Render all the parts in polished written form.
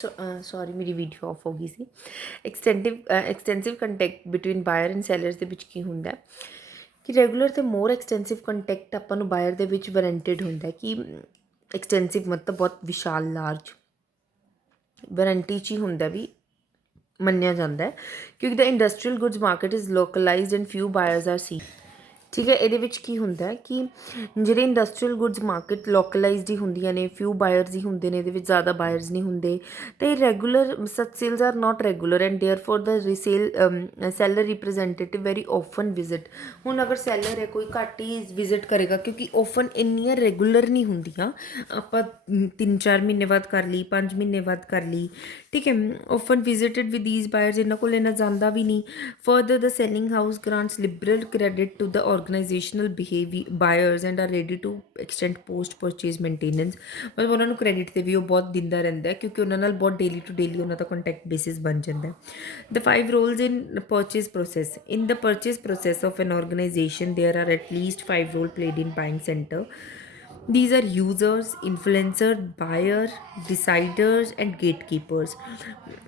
Sorry ਮੇਰੀ video off ਹੋ ਗਈ ਸੀ। Extensive contact between buyer and sellers ਦੇ ਵਿੱਚ ਕੀ ਹੁੰਦਾ ਹੈ ਕਿ ਰੈਗੂਲਰ ਤੇ ਮੋਰ ਐਕਸਟੈਂਸਿਵ ਕੰਟੈਕਟ ਆਪਾਂ ਨੂੰ ਬਾਇਰ ਦੇ ਵਿੱਚ ਵਾਰੰਟਡ ਹੁੰਦਾ ਹੈ ਕਿ ਐਕਸਟੈਂਸਿਵ ਮਤਲਬ ਬਹੁਤ ਵਿਸ਼ਾਲ ਲਾਰਜ ਵਾਰੰਟੀ 'ਚ ਹੀ ਹੁੰਦਾ ਵੀ ਮੰਨਿਆ ਜਾਂਦਾ ਹੈ ਕਿਉਂਕਿ the industrial goods market is localised and few buyers are ਸੀ। ਠੀਕ ਹੈ, ਇਹਦੇ ਵਿੱਚ ਕੀ ਹੁੰਦਾ ਹੈ ਕਿ ਜਿਹੜੇ ਇੰਡਸਟਰੀਅਲ ਗੁੱਡਸ ਮਾਰਕੀਟ ਲੋਕਲਾਈਜ਼ਡ ਹੀ ਹੁੰਦੀਆਂ ਨੇ, ਫਿਊ ਬਾਇਰਸ ਹੀ ਹੁੰਦੇ ਨੇ, ਇਹਦੇ ਵਿੱਚ ਜ਼ਿਆਦਾ ਬਾਇਰਸ ਨਹੀਂ ਹੁੰਦੇ ਅਤੇ regular such sales are not regular and therefore the resale seller representative very often visit. ਹੁਣ ਅਗਰ ਸੈਲਰ ਹੈ ਕੋਈ ਘੱਟ ਹੀ ਵਿਜ਼ਿਟ ਕਰੇਗਾ ਕਿਉਂਕਿ ਓਫਨ ਇੰਨੀਆਂ ਰੈਗੂਲਰ ਨਹੀਂ ਹੁੰਦੀਆਂ। ਆਪਾਂ 3-4 ਮਹੀਨੇ ਬਾਅਦ ਕਰ ਲਈ, 5 ਮਹੀਨੇ ਬਾਅਦ ਕਰ ਲਈ, ਠੀਕ ਹੈ। Often visited with these buyers, ਇਹਨਾਂ ਕੋਲ ਇੰਨਾ ਜਾਂਦਾ ਵੀ ਨਹੀਂ। Further the selling house grants liberal credit to the organizational behavior buyers and are ready to extend post purchase maintenance। ਮਤਲਬ ਉਹਨਾਂ ਨੂੰ ਕ੍ਰੈਡਿਟ ਤੇ ਵੀ ਉਹ ਬਹੁਤ ਦਿੰਦਾ ਰਹਿੰਦਾ ਕਿਉਂਕਿ ਉਹਨਾਂ ਨਾਲ ਬਹੁਤ ਡੇਲੀ ਟੂ ਡੇਲੀ ਉਹਨਾਂ ਦਾ ਕੰਟੈਕਟ ਬੇਸਿਸ ਬਣ ਜਾਂਦਾ। The 5 roles in purchase process. In the purchase process of an organization there are at least 5 roles played in buying center. These are users, influencer, buyer, deciders and gatekeepers.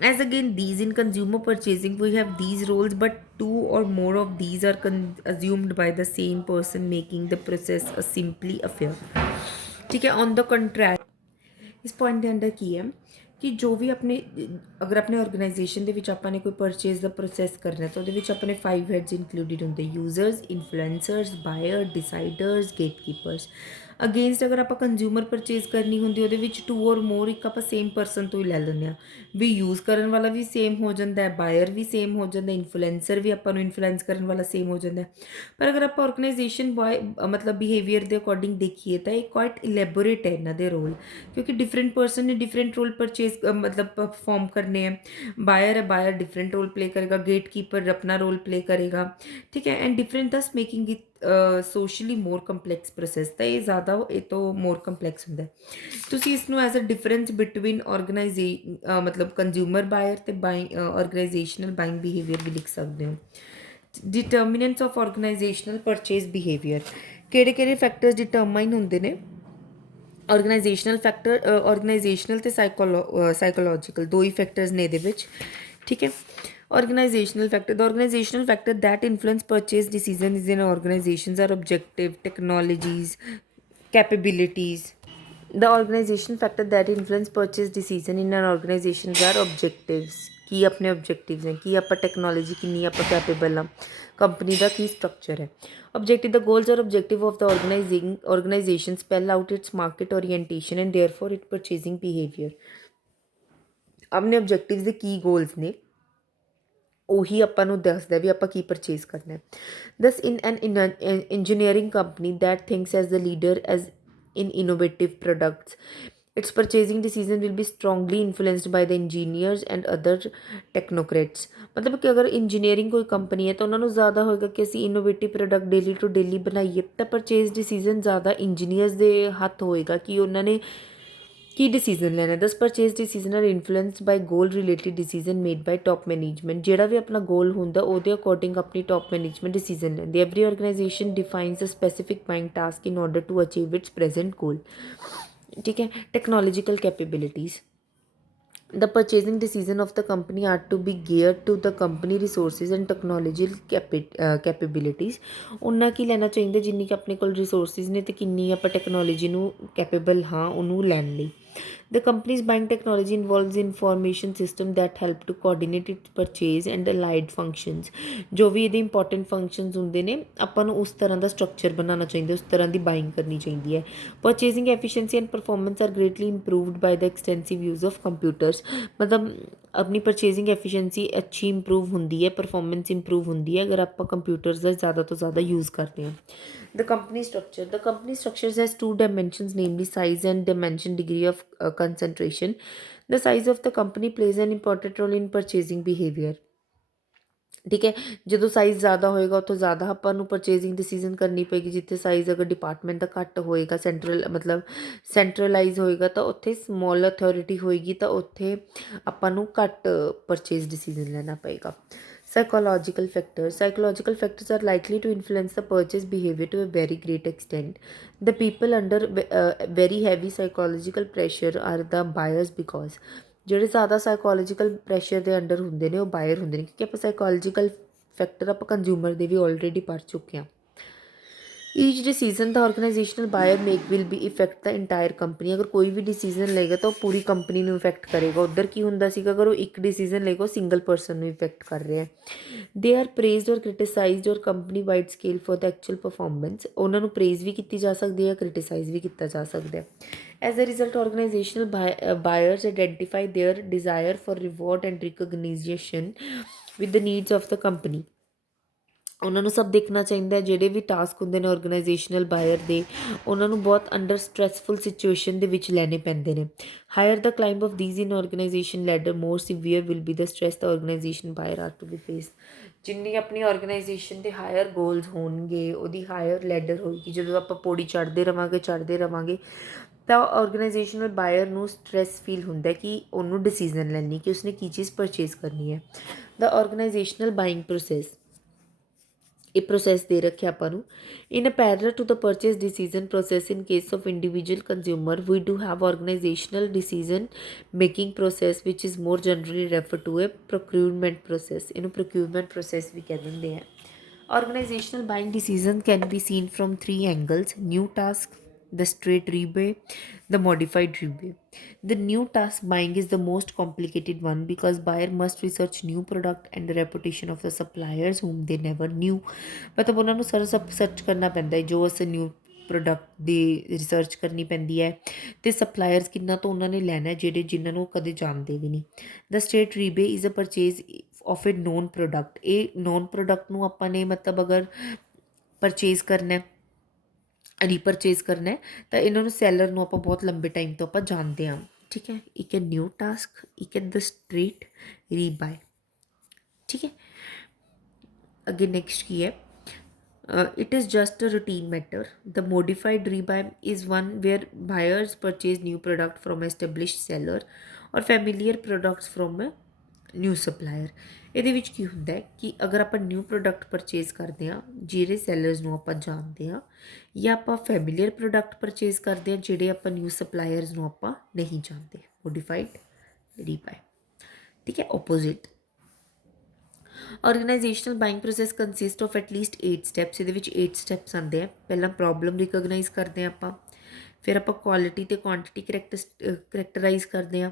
As again these in consumer purchasing we have these roles, but two or more of these are assumed by the same person, making the process a simply affair। ठीक है। On the contrary ਇਸ point ਦੇ ਅੰਦਰ ਕੀ ਹੈ ਕਿ ਜੋ ਵੀ ਆਪਣੇ ਅਗਰ ਆਪਣੇ ਆਰਗੇਨਾਈਜੇਸ਼ਨ ਦੇ ਵਿੱਚ ਆਪਾਂ ਨੇ ਕੋਈ ਪਰਚੇਜ਼ ਦਾ ਪ੍ਰੋਸੈਸ ਕਰਨਾ ਤਾਂ ਉਹਦੇ ਵਿੱਚ ਆਪਣੇ 5 ਹੈਡਸ ਇਨਕਲੂਡਡ ਹੁੰਦੇ, ਯੂਜ਼ਰਸ, ਇਨਫਲੂਐਂਸਰਸ, ਬਾਇਰ, ਡਿਸਾਈਡਰਸ, ਗੇਟਕੀਪਰਸ। ਅਗੇਂਸਟ ਅਗਰ ਆਪਾਂ ਕੰਜ਼ਿਊਮਰ ਪਰਚੇਜ਼ ਕਰਨੀ ਹੁੰਦੀ ਉਹਦੇ ਵਿੱਚ 2 ਔਰ ਮੋਰ ਇੱਕ ਆਪਾਂ ਸੇਮ ਪਰਸਨ ਤੋਂ ਹੀ ਲੈ ਲੈਂਦੇ ਹਾਂ ਵੀ ਯੂਜ਼ ਕਰਨ ਵਾਲਾ ਵੀ ਸੇਮ ਹੋ ਜਾਂਦਾ ਹੈ, ਬਾਇਰ ਵੀ ਸੇਮ ਹੋ ਜਾਂਦਾ, ਇਨਫਲੂਐਂਸਰ ਵੀ ਆਪਾਂ ਨੂੰ ਇਨਫਲੂਐਂਸ ਕਰਨ ਵਾਲਾ ਸੇਮ ਹੋ ਜਾਂਦਾ। ਪਰ ਅਗਰ ਆਪਾਂ ਆਰਗੇਨਾਈਜੇਸ਼ਨ ਮਤਲਬ ਬਿਹੇਵੀਅਰ ਦੇ ਅਕੋਰਡਿੰਗ ਦੇਖੀਏ ਤਾਂ ਇਹ ਕੁਆਇਟ ਇਲੈਬੋਰੇਟ ਹੈ ਇਹਨਾਂ ਦੇ ਰੋਲ ਕਿਉਂਕਿ ਡਿਫਰੈਂਟ ਪਰਸਨ ਨੇ ਡਿਫਰੈਂਟ ਰੋਲ ਪਰਚੇਜ਼ ਮਤਲਬ ਪਰਫॉर्म करने हैं। बायर है, बायर डिफरेंट रोल प्ले करेगा, गेट कीपर अपना रोल प्ले करेगा, ठीक है। एंड डिफरेंट दस making it socially more complex process ਤਾਂ ਇਹ ਜ਼ਿਆਦਾ ਇਹ ਤੋਂ ਮੋਰ ਕੰਪਲੈਕਸ ਹੁੰਦਾ। ਤੁਸੀਂ ਇਸ ਨੂੰ ਐਜ਼ ਅ ਡਿਫਰੈਂਸ ਬਿਟਵੀਨ ਮਤਲਬ ਕੰਜ਼ਿਊਮਰ ਬਾਇਰ ਅਤੇ ਆਰਗੇਨਾਈਜੇਸ਼ਨਲ ਬਾਇੰਗ ਬਿਹੇਵੀਅਰ ਵੀ ਲਿਖ ਸਕਦੇ ਹੋ। ਡਿਟਰਮੀਨੈਂਟਸ ਆਫ ਆਰਗੇਨਾਈਜੇਸ਼ਨਲ ਪਰਚੇਜ਼ ਬਿਹੇਵੀਅਰ, ਕਿਹੜੇ ਕਿਹੜੇ ਫੈਕਟਰਸ ਡਿਟਰਮਾਈਨ ਹੁੰਦੇ ਨੇ। ਆਰਗੇਨਾਈਜੇਸ਼ਨਲ ਫੈਕਟਰ, ਆਰਗੇਨਾਈਜੇਸ਼ਨਲ ਅਤੇ ਸਾਈਕੋਲੋਜੀਕਲ ਦੋ ਹੀ ਫੈਕਟਰਸ ਨੇ ਇਹਦੇ ਵਿੱਚ, ਠੀਕ ਹੈ। Organizational factor, the organizational factor that influence purchase decisions in organizations are objective, technologies, capabilities। The organization factor that influence purchase decision in an organization are objectives। ਕੀ ਆਪਣੇ objectives ਨੇ, ਕੀ ਆਪਾਂ ਟੈਕਨੋਲੋਜੀ ਕਿੰਨੀ ਆਪਾਂ ਕੈਪੇਬਲ ਆ, ਕੰਪਨੀ ਦਾ ਕੀ structure ਹੈ। objective, the goals or objective of the organization spell out its market orientation and therefore its purchasing behavior। ਆਪਣੇ objectives ਦੇ ਕੀ goals ਨੇ ਉਹੀ ਆਪਾਂ ਨੂੰ ਦੱਸਦਾ ਵੀ ਆਪਾਂ ਕੀ ਪਰਚੇਜ਼ ਕਰਨਾ ਹੈ। Thus in an engineering company that thinks as the leader as in innovative products, its purchasing decision will be strongly influenced by the engineers and other technocrats। ਮਤਲਬ ਕਿ ਅਗਰ ਇੰਜੀਨੀਅਰਿੰਗ ਕੋਈ ਕੰਪਨੀ ਹੈ ਤਾਂ ਉਹਨਾਂ ਨੂੰ ਜ਼ਿਆਦਾ ਹੋਏਗਾ ਕਿ ਅਸੀਂ innovative product daily to daily ਬਣਾਈਏ ਤਾਂ ਪਰਚੇਜ਼ ਡਿਸੀਜ਼ਨ ਜ਼ਿਆਦਾ ਇੰਜੀਨੀਅਰਸ ਦੇ ਹੱਥ ਹੋਏਗਾ ਕਿ ਉਹਨਾਂ ਨੇ ਕੀ ਡਿਸੀਜ਼ਨ ਲੈਣਾ। Thus purchase decision are influenced by goal related decision made by top management. ਜਿਹੜਾ ਵੀ ਆਪਣਾ ਗੋਲ ਹੁੰਦਾ ਉਹਦੇ ਅਕੋਰਡਿੰਗ ਆਪਣੀ ਟੋਪ ਮੈਨੇਜਮੈਂਟ ਡਿਸੀਜ਼ਨ ਲੈਂਦੀ। Every organisation defines a specific buying task in order to achieve its present goal, ਠੀਕ ਹੈ। Technological capabilities, the purchasing decision of the company are to be geared to the company resources and technological capabilities। ਉਹਨਾਂ ਕੀ ਲੈਣਾ ਚਾਹੀਦਾ ਜਿੰਨੀ ਕਿ ਆਪਣੇ ਕੋਲ resources ਨੇ ਅਤੇ ਕਿੰਨੀ ਆਪਾਂ ਟੈਕਨੋਲੋਜੀ ਨੂੰ ਕੈਪੇਬਲ ਹਾਂ ਉਹਨੂੰ ਲੈਣ ਲਈ। The company's buying technology involves information system that help to coordinate its purchase and allied functions। ਜੋ ਵੀ ਇਹਦੇ ਇੰਪੋਰਟੈਂਟ ਫੰਕਸ਼ਨਸ ਹੁੰਦੇ ਨੇ ਆਪਾਂ ਨੂੰ ਉਸ ਤਰ੍ਹਾਂ ਦਾ ਸਟਰਕਚਰ ਬਣਾਉਣਾ ਚਾਹੀਦਾ, ਉਸ ਤਰ੍ਹਾਂ ਦੀ ਬਾਇੰਗ ਕਰਨੀ ਚਾਹੀਦੀ ਹੈ। Purchasing efficiency and performance are greatly improved by the extensive use of computers. ਮਤਲਬ ਆਪਣੀ ਪਰਚੇਸਿੰਗ ਐਫੀਸ਼ੀਐਂਸੀ ਅੱਛੀ ਇੰਪਰੂਵ ਹੁੰਦੀ ਹੈ, ਪਰਫੋਰਮੈਂਸ ਇੰਪਰੂਵ ਹੁੰਦੀ ਹੈ ਅਗਰ ਆਪਾਂ ਕੰਪਿਊਟਰਸ ਦਾ ਜ਼ਿਆਦਾ ਤੋਂ ਜ਼ਿਆਦਾ ਯੂਜ਼ ਕਰਦੇ ਹਾਂ। The company structure, the company structures has two dimensions, namely size and dimension degree of concentration। The size of the company plays an important role in purchasing behavior। ਠੀਕ ਹੈ, ਜਦੋਂ ਸਾਈਜ਼ ਜ਼ਿਆਦਾ ਹੋਏਗਾ ਉੱਥੋਂ ਜ਼ਿਆਦਾ ਆਪਾਂ ਨੂੰ ਪਰਚੇਜ਼ਿੰਗ ਡਿਸੀਜ਼ਨ ਕਰਨੀ ਪਏਗੀ। ਜਿੱਥੇ ਸਾਈਜ਼ ਅਗਰ ਡਿਪਾਰਟਮੈਂਟ ਦਾ ਘੱਟ ਹੋਏਗਾ, ਮਤਲਬ ਸੈਂਟਰਲਾਈਜ਼ ਹੋਏਗਾ ਤਾਂ ਉੱਥੇ ਸਮੋਲ ਅਥੋਰਿਟੀ ਹੋਏਗੀ ਤਾਂ ਉੱਥੇ ਆਪਾਂ ਨੂੰ ਘੱਟ ਪਰਚੇਜ਼ ਡਿਸੀਜ਼ਨ ਲੈਣਾ ਪਏਗਾ। Psychological factors, psychological factors are likely to influence the purchase behavior to a very great extent। The people under very heavy psychological pressure are the buyers because ਜਿਹੜੇ ਜ਼ਿਆਦਾ ਸਾਈਕੋਲੋਜੀਕਲ ਪ੍ਰੈਸ਼ਰ ਦੇ under ਹੁੰਦੇ ਨੇ ਉਹ ਬਾਇਰ ਹੁੰਦੇ ਨੇ, ਕਿਉਂਕਿ ਆਪਾਂ ਸਾਈਕੋਲੋਜੀਕਲ ਫੈਕਟਰ ਆਪਾਂ ਕੰਜ਼ਿਊਮਰ ਦੇ ਵੀ ਆਲਰੇਡੀ ਪੜ੍ਹ ਚੁੱਕੇ ਹਾਂ। ਈਚ ਡਿਸੀਜ਼ਨ ਦਾ organisational buyer make will be effect ਦਾ ਇੰਟਾਇਰ ਕੰਪਨੀ। ਅਗਰ ਕੋਈ ਵੀ ਡਿਸੀਜ਼ਨ ਲਏਗਾ ਤਾਂ ਉਹ ਪੂਰੀ ਕੰਪਨੀ ਨੂੰ ਇਫੈਕਟ ਕਰੇਗਾ। ਉੱਧਰ ਕੀ ਹੁੰਦਾ ਸੀਗਾ, ਅਗਰ ਉਹ ਇੱਕ ਡਿਸੀਜ਼ਨ ਲਏਗਾ ਉਹ ਸਿੰਗਲ ਪਰਸਨ ਨੂੰ ਇਫੈਕਟ ਕਰ ਰਿਹਾ। ਦੇ ਆਰ ਪ੍ਰੇਜ਼ਡ ਔਰ ਕ੍ਰਿਟੀਸਾਈਜ਼ਡ ਔਰ company wide scale for the actual performance. ਉਹਨਾਂ ਨੂੰ ਪ੍ਰੇਜ਼ ਵੀ ਕੀਤੀ ਜਾ ਸਕਦੀ ਹੈ, ਕ੍ਰਿਟੀਸਾਈਜ਼ ਵੀ ਕੀਤਾ ਜਾ ਸਕਦਾ ਹੈ। As a result organisational buyers identify their desire for reward and recognition with the needs of the company. ਉਹਨਾਂ ਨੂੰ ਸਭ ਦੇਖਣਾ ਚਾਹੀਦਾ ਹੈ, ਜਿਹੜੇ ਵੀ ਟਾਸਕ ਹੁੰਦੇ ਨੇ ਆਰਗੇਨਾਈਜੇਸ਼ਨਲ ਬਾਇਰ ਦੇ, ਉਹਨਾਂ ਨੂੰ ਬਹੁਤ ਅੰਡਰ ਸਟ੍ਰੈਸਫੁਲ ਸਿਚੁਏਸ਼ਨ ਦੇ ਵਿੱਚ ਲੈਣੇ ਪੈਂਦੇ ਨੇ। Higher the climb of these in organization ladder more severe will be the stress the organization buyer are to be face. ਜਿੰਨੀ ਆਪਣੀ ਆਰਗੇਨਾਈਜੇਸ਼ਨ ਦੇ ਹਾਇਰ ਗੋਲਸ ਹੋਣਗੇ, ਉਹਦੀ ਹਾਇਰ ਲੈਡਰ ਹੋਏਗੀ, ਜਦੋਂ ਆਪਾਂ ਪੌੜੀ ਚੜ੍ਹਦੇ ਰਵਾਂਗੇ ਤਾਂ ਆਰਗੇਨਾਈਜੇਸ਼ਨਲ ਬਾਇਰ ਨੂੰ ਸਟ੍ਰੈਸ ਫੀਲ ਹੁੰਦਾ ਕਿ ਉਹਨੂੰ ਡਿਸੀਜ਼ਨ ਲੈਣੀ ਕਿ ਉਸਨੇ ਕੀ ਚੀਜ਼ ਪਰਚੇਜ਼ ਕਰਨੀ ਹੈ। ਦਾ ਆਰਗੇਨਾਈਜੇਸ਼ਨਲ ਬਾਇੰਗ ਪ੍ਰੋਸੈਸ, ਇਹ ਪ੍ਰੋਸੈਸ ਦੇ ਰੱਖਿਆ ਆਪਾਂ ਨੂੰ। In a parallel to the purchase decision process in case of individual consumer we do have organisational decision making process which is more generally refer to a procurement process. ਇਹਨੂੰ procurement process ਵੀ ਕਹਿ ਦਿੰਦੇ ਆ। Organizational buying decision can be seen from three angles: new task, the straight rebate, the modified rebate. The new task buying is the most complicated one because buyer must research new product and the reputation of the suppliers whom they never knew. ਮਤਲਬ ਉਹਨਾਂ ਨੂੰ ਸਾਰਾ ਸਭ search ਕਰਨਾ ਪੈਂਦਾ ਹੈ, ਜੋ ਅਸੀਂ ਨਿਊ ਪ੍ਰੋਡਕਟ ਦੀ ਰਿਸਰਚ ਕਰਨੀ ਪੈਂਦੀ ਹੈ, ਅਤੇ ਸਪਲਾਇਰਸ ਕਿੰਨਾ ਤੋਂ ਉਹਨਾਂ ਨੇ ਲੈਣਾ ਜਿਨ੍ਹਾਂ ਨੂੰ ਕਦੇ ਜਾਣਦੇ ਵੀ ਨਹੀਂ। The straight rebuy is a purchase of a known product. ਇਹ ਨੋਨ ਪ੍ਰੋਡਕਟ ਨੂੰ ਆਪਾਂ ਨੇ ਮਤਲਬ ਅਗਰ ਪਰਚੇਜ਼ ਕਰਨਾ, ਰੀਪਰਚੇਜ਼ ਕਰਨਾ, ਤਾਂ ਇਹਨਾਂ ਨੂੰ ਸੈਲਰ ਨੂੰ ਆਪਾਂ ਬਹੁਤ ਲੰਬੇ ਟਾਈਮ ਤੋਂ ਆਪਾਂ ਜਾਣਦੇ ਹਾਂ। ਠੀਕ ਹੈ, ਇੱਕ ਹੈ ਨਿਊ ਟਾਸਕ, ਇੱਕ ਹੈ ਦ ਸਟ੍ਰੇਟ ਰੀਬਾਏ। ਠੀਕ ਹੈ, ਅੱਗੇ ਨੈਕਸਟ ਕੀ ਹੈ, it is just a routine matter. The modified rebuy is one where buyers purchase new product from established seller or familiar products from a new supplier. ਇਹਦੇ ਵਿੱਚ ਕੀ ਹੁੰਦਾ ਹੈ ਕਿ ਅਗਰ ਆਪਾਂ ਨਿਊ ਪ੍ਰੋਡਕਟ ਪਰਚੇਜ਼ ਕਰਦੇ ਹਾਂ ਜਿਹੜੇ ਸੈਲਰਸ ਨੂੰ ਆਪਾਂ ਜਾਣਦੇ ਹਾਂ, ਜਾਂ ਆਪਾਂ ਫੈਮੀਲੀਅਰ ਪ੍ਰੋਡਕਟ ਪਰਚੇਜ਼ ਕਰਦੇ ਹਾਂ ਜਿਹੜੇ ਆਪਾਂ ਨਿਊ ਸਪਲਾਇਰਸ ਨੂੰ ਆਪਾਂ ਨਹੀਂ ਜਾਣਦੇ। Modified rebuy. ਠੀਕ ਹੈ, opposite. Organisational buying process consist of at least 8 steps. ਇਹਦੇ ਵਿੱਚ 8 ਸਟੈਪਸ ਆਉਂਦੇ ਆ। ਪਹਿਲਾਂ ਪ੍ਰੋਬਲਮ ਰਿਕਗਨਾਈਜ਼ ਕਰਦੇ ਹਾਂ ਆਪਾਂ, ਫਿਰ ਆਪਾਂ ਕੁਆਲਿਟੀ ਅਤੇ ਕੁਆਂਟਿਟੀ ਕਰੈਕਟਰਾਈਜ਼ ਕਰਦੇ ਹਾਂ,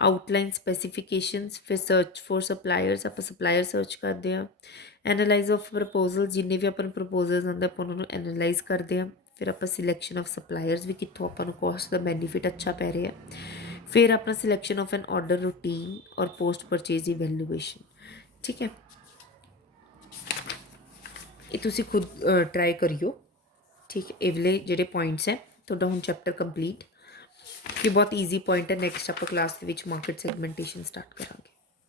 ਆਊਟਲਾਈਨ ਸਪੈਸੀਫਿਕੇਸ਼ਨਸ, ਫਿਰ ਸਰਚ ਫੋਰ ਸਪਲਾਇਰਸ, ਆਪਾਂ ਸਪਲਾਇਰ ਸਰਚ ਕਰਦੇ ਹਾਂ, ਐਨਾਲਾਈਜ਼ ਆਫ ਪ੍ਰਪੋਜ਼ਲ, ਜਿੰਨੇ ਵੀ ਆਪਾਂ ਨੂੰ ਪ੍ਰਪੋਜ਼ਲਸ ਆਉਂਦੇ ਆਪਾਂ ਉਹਨਾਂ ਨੂੰ ਐਨਾਲਾਈਜ਼ ਕਰਦੇ ਹਾਂ, ਫਿਰ ਆਪਾਂ ਸਿਲੈਕਸ਼ਨ ਆਫ ਸਪਲਾਇਰਸ ਵੀ ਕਿੱਥੋਂ ਆਪਾਂ ਨੂੰ ਕੋਸਟ ਦਾ ਬੈਨੀਫਿਟ ਅੱਛਾ ਪੈ ਰਿਹਾ, ਫਿਰ ਆਪਣਾ selection of N order routine ਔਰ ਪੋਸਟ ਪਰਚੇਜ਼ ਇਵੈਲੂਏਸ਼ਨ। ਠੀਕ ਹੈ, ਇਹ ਤੁਸੀਂ ਖੁਦ ਟਰਾਈ ਕਰਿਓ। ਠੀਕ ਹੈ, ਇਹ ਵਾਲੇ ਜਿਹੜੇ ਪੁਆਇੰਟਸ ਹੈ ਤੁਹਾਡਾ ਹੁਣ ਚੈਪਟਰ ਕੰਪਲੀਟ। ਇਹ ਬਹੁਤ ਈਜ਼ੀ ਪੁਆਇੰਟ ਹੈ। ਨੈਕਸਟ ਆਪਾਂ ਕਲਾਸ ਦੇ ਵਿੱਚ ਮਾਰਕੀਟ ਸੈਗਮੈਂਟੇਸ਼ਨ ਸਟਾਰਟ ਕਰਾਂਗੇ।